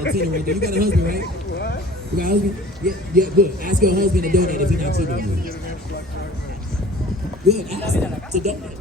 Tina right there. You got a husband, right? What? You got a husband? Yeah, yeah, good. Ask your husband to donate if he's not cheating you. Good. Ask to donate.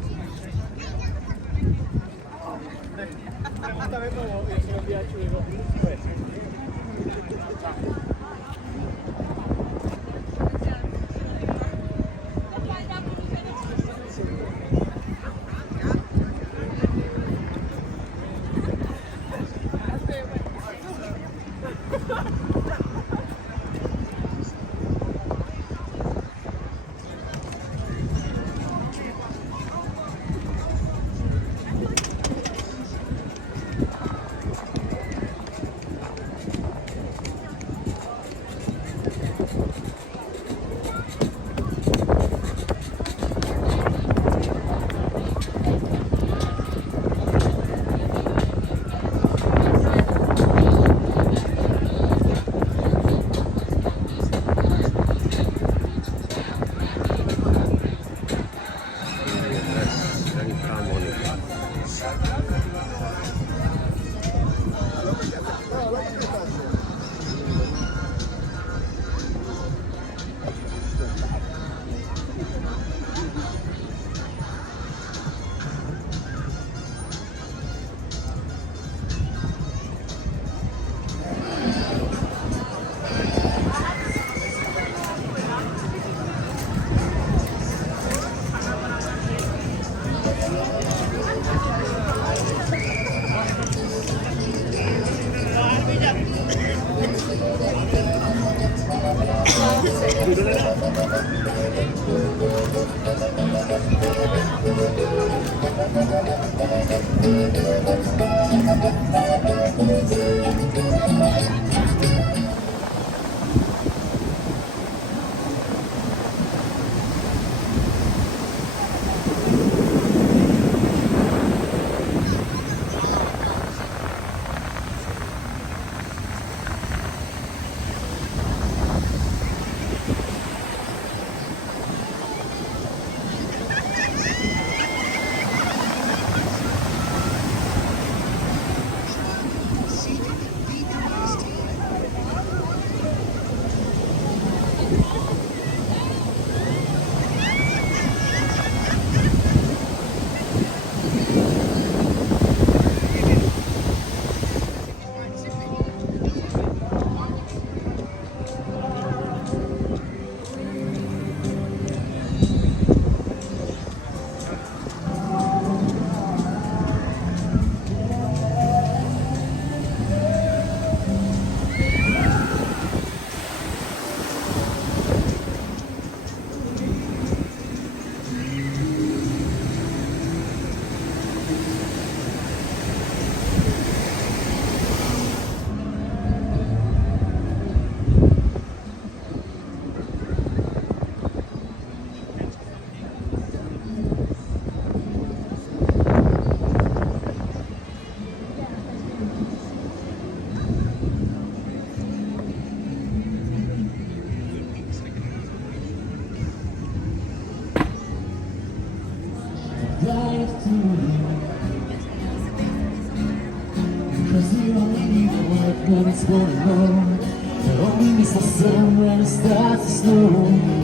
When it's going on, I only miss the sun when it starts to snow.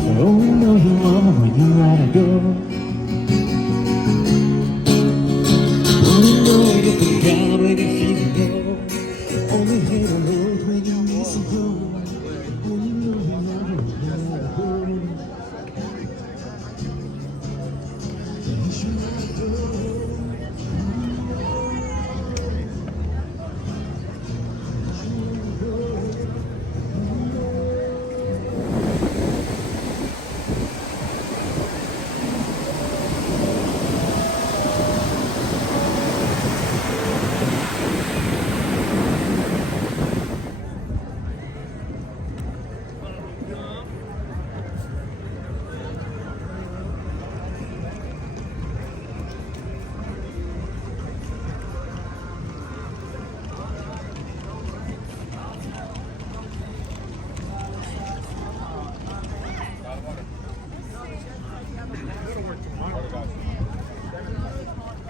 I only know you want when you gotta go. Only know you forgot when you feel go. Only hate alone when you miss a girl.